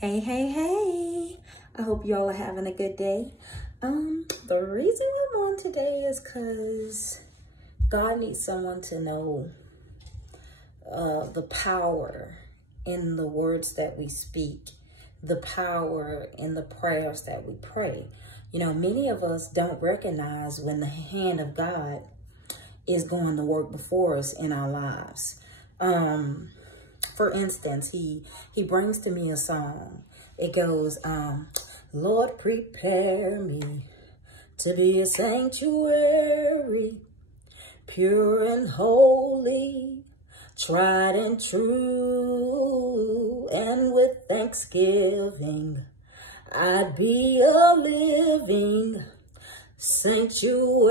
Hey, hey, hey. I hope y'all are having a good day. The reason I'm on today is because God needs someone to know the power in the words that we speak, the power in the prayers that we pray. You know, many of us don't recognize when the hand of God is going to work before us in our lives. For instance, he brings to me a song. It goes, Lord, prepare me to be a sanctuary, pure and holy, tried and true, and with thanksgiving, I'd be a living sanctuary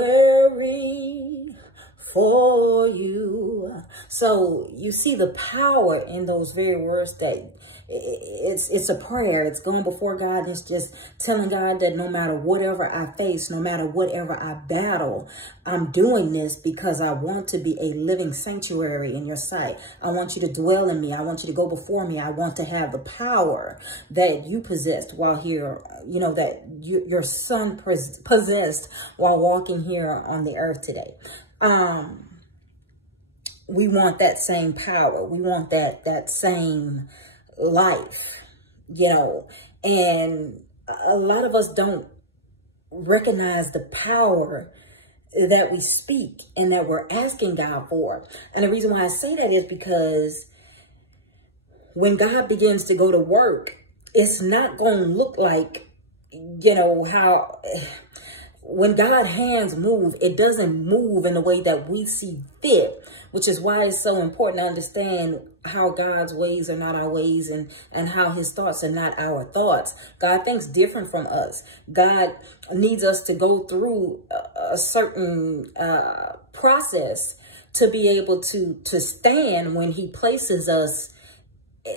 for you. So you see the power in those very words that it's a prayer. It's going before God. It's just telling God that no matter whatever I face, no matter whatever I battle, I'm doing this because I want to be a living sanctuary in your sight. I want you to dwell in me. I want you to go before me. I want to have the power that you possessed while here, you know, that your son possessed while walking here on the earth today. We want that same power. We want that same life, you know, and a lot of us don't recognize the power that we speak and that we're asking God for. And the reason why I say that is because when God begins to go to work, it's not going to look like, you know, how when God's hands move, it doesn't move in the way that we see fit, which is why it's so important to understand how God's ways are not our ways and how his thoughts are not our thoughts. God thinks different from us. God needs us to go through a certain process to be able to stand when he places us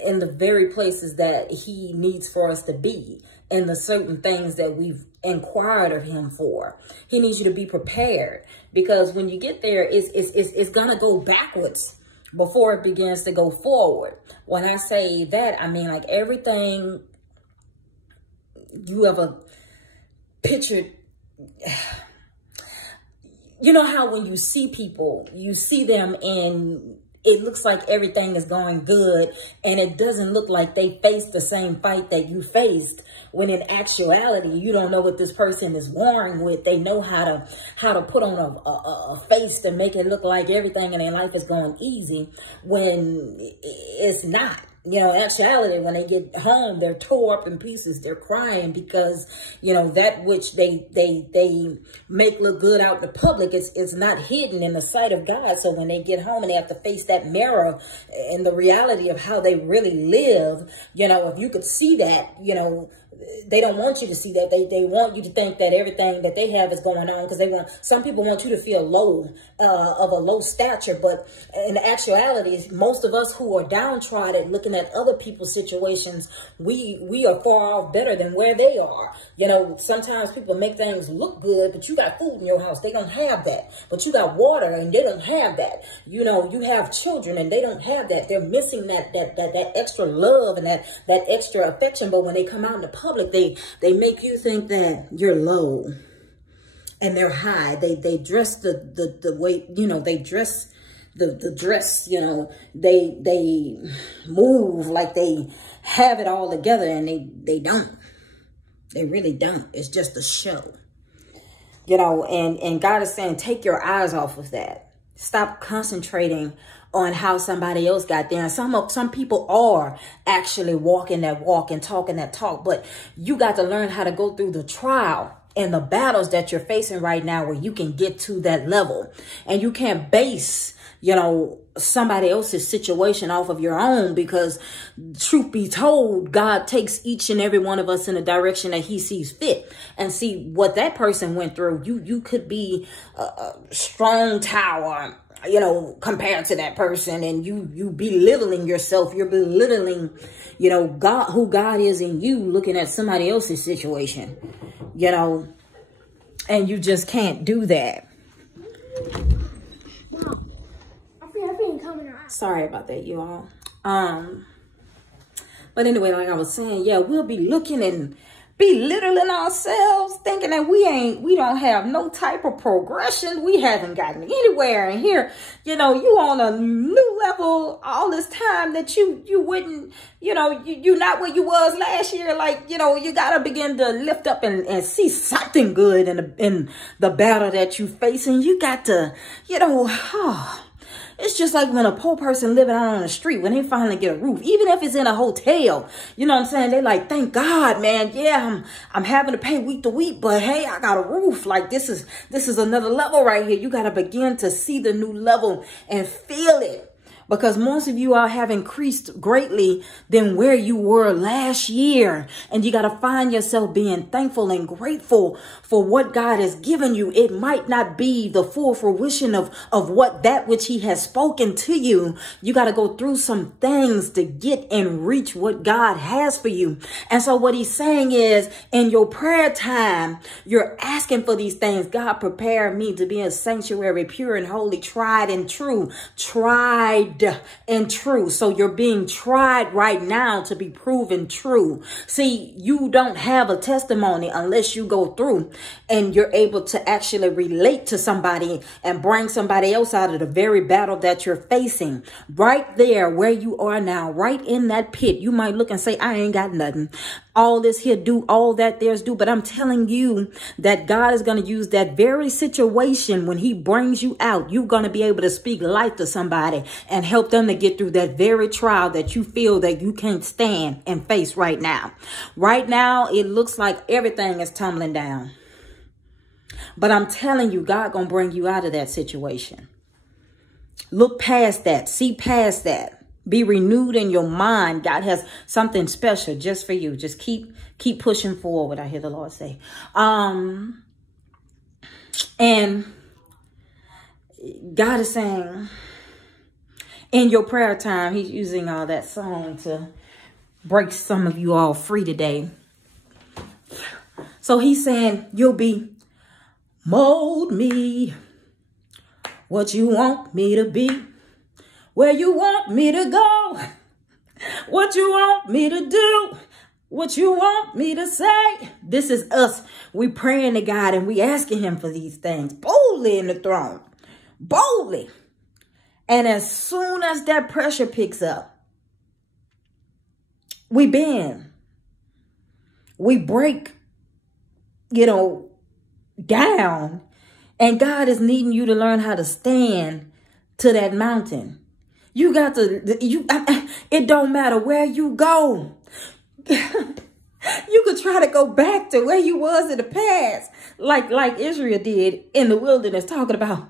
in the very places that he needs for us to be and the certain things that we've inquired of him for. He needs you to be prepared, because when you get there, it's gonna go backwards before it begins to go forward. When I say that, I mean like everything you ever pictured. You know how when you see people, you see them and it looks like everything is going good, and it doesn't look like they faced the same fight that you faced, when in actuality, you don't know what this person is warring with. They know how to put on a face to make it look like everything in their life is going easy when it's not. You know, in actuality, when they get home, they're tore up in pieces. They're crying because, you know, that which they make look good out in the public is not hidden in the sight of God. So when they get home and they have to face that mirror and the reality of how they really live, you know, if you could see that, you know, they don't want you to see that. They want you to think that everything that they have is going on, because some people want you to feel low, of a low stature. But in actuality, most of us who are downtrodden, looking at other people's situations, we are far off better than where they are. You know, sometimes people make things look good, but you got food in your house. They don't have that. But you got water and they don't have that. You know, you have children and they don't have that. They're missing that extra love and that extra affection. But when they come out in the public, they make you think that you're low and they're high. They dress the way, you know, they dress the dress, you know, they move like they have it all together, and they don't. They really don't. It's just a show, you know, and God is saying, take your eyes off of that. Stop concentrating on how somebody else got there. And some people are actually walking that walk and talking that talk, but you got to learn how to go through the trial and the battles that you're facing right now where you can get to that level. And you can't base, you know, somebody else's situation off of your own, because truth be told, God takes each and every one of us in the direction that he sees fit. And see what that person went through. You could be a strong tower, you know, compared to that person, and you belittling yourself. You're belittling, you know, God, who God is in you, looking at somebody else's situation, you know, and you just can't do that. Sorry about that, you all. But anyway, like I was saying, yeah, we'll be looking and belittling ourselves, thinking that we don't have no type of progression. We haven't gotten anywhere. And here, you on a new level all this time that you wouldn't, you're not where you was last year. Like, you got to begin to lift up and see something good in the battle that you facing. You got to, it's just like when a poor person living out on the street, when they finally get a roof, even if it's in a hotel, you know what I'm saying? They like, thank God, man. Yeah, I'm having to pay week to week, but hey, I got a roof. Like this is another level right here. You got to begin to see the new level and feel it. Because most of you all have increased greatly than where you were last year. And you got to find yourself being thankful and grateful for what God has given you. It might not be the full fruition of that which he has spoken to you. You got to go through some things to get and reach what God has for you. And so what he's saying is, in your prayer time, you're asking for these things. God, prepare me to be a sanctuary, pure and holy, tried and true. And true. So you're being tried right now to be proven true. See, you don't have a testimony unless you go through and you're able to actually relate to somebody and bring somebody else out of the very battle that you're facing. Right there where you are now, right in that pit, you might look and say, I ain't got nothing. All this here do, all that there's do. But I'm telling you that God is going to use that very situation when he brings you out. You're going to be able to speak life to somebody and help them to get through that very trial that you feel that you can't stand and face right now. Right now, it looks like everything is tumbling down. But I'm telling you, God going to bring you out of that situation. Look past that. See past that. Be renewed in your mind. God has something special just for you. Just keep pushing forward. I hear the Lord say. And God is saying, in your prayer time, he's using all that song to break some of you all free today. So he's saying, you'll be, mold me what you want me to be. Where you want me to go, what you want me to do, what you want me to say. This is us. We praying to God and we asking him for these things boldly in the throne, boldly. And as soon as that pressure picks up, we bend, we break, down. And God is needing you to learn how to stand to that mountain. You got to, it don't matter where you go. You could try to go back to where you was in the past, like Israel did in the wilderness, talking about,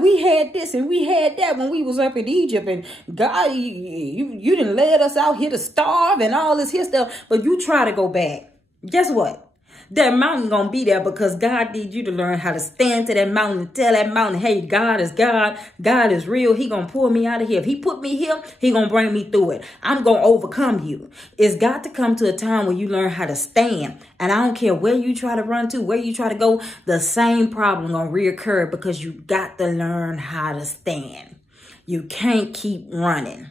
we had this and we had that when we was up in Egypt, and God, you didn't let us out here to starve and all this here stuff. But you try to go back. Guess what? That mountain gonna be there because God needs you to learn how to stand to that mountain and tell that mountain, hey, God is God. God is real. He gonna pull me out of here. If he put me here, he gonna bring me through it. I'm gonna overcome you. It's got to come to a time where you learn how to stand. And I don't care where you try to run to, where you try to go, the same problem gonna reoccur because you got to learn how to stand. You can't keep running.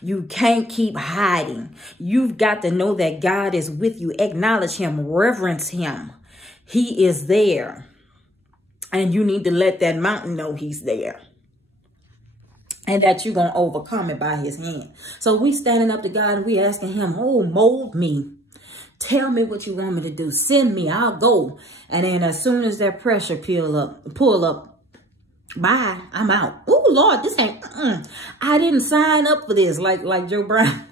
You can't keep hiding. You've got to know that God is with you. Acknowledge him. Reverence him. He is there. And you need to let that mountain know he's there. And that you're going to overcome it by his hand. So we standing up to God and we asking him, mold me. Tell me what you want me to do. Send me. I'll go. And then as soon as that pressure pull up, bye, I'm out. Oh, Lord, this ain't, I didn't sign up for this. Like Joe Brown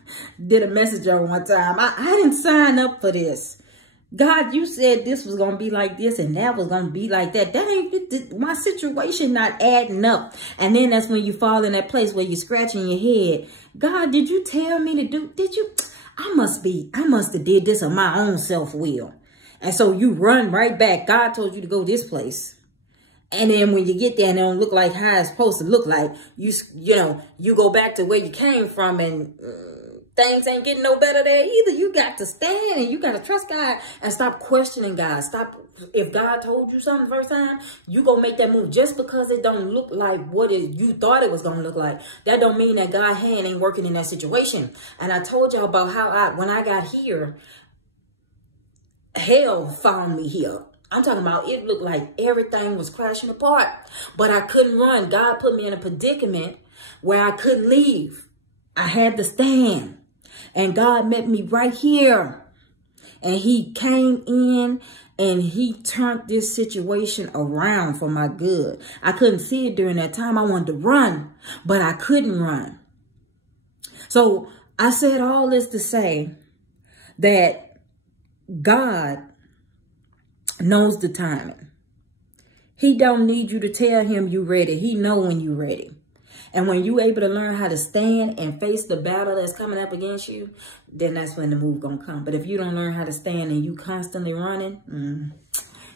did a message on one time. I didn't sign up for this. God, you said this was going to be like this and that was going to be like that. That ain't, my situation not adding up. And then that's when you fall in that place where you're scratching your head. God, did you tell me to do, I must have did this of my own self-will. And so you run right back. God told you to go this place. And then when you get there and it don't look like how it's supposed to look like, you go back to where you came from and things ain't getting no better there either. You got to stand and you got to trust God and stop questioning God. Stop. If God told you something the first time, you gonna make that move. Just because it don't look like what you thought it was gonna look like, that don't mean that God's hand ain't working in that situation. And I told y'all about how when I got here, hell found me here. I'm talking about it looked like everything was crashing apart, but I couldn't run. God put me in a predicament where I couldn't leave. I had to stand. And God met me right here. And he came in and he turned this situation around for my good. I couldn't see it during that time. I wanted to run, but I couldn't run. So I said all this to say that God knows the timing. He don't need you to tell him you ready. He know when you ready. And when you able to learn how to stand and face the battle that's coming up against you, then that's when the move gonna come. But if you don't learn how to stand and you constantly running,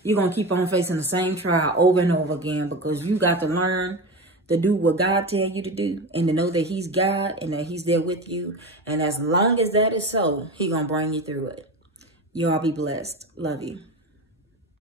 you're gonna keep on facing the same trial over and over again, because you got to learn to do what God tell you to do and to know that he's God and that he's there with you. And as long as that is so, he gonna bring you through it. You all be blessed. Love you.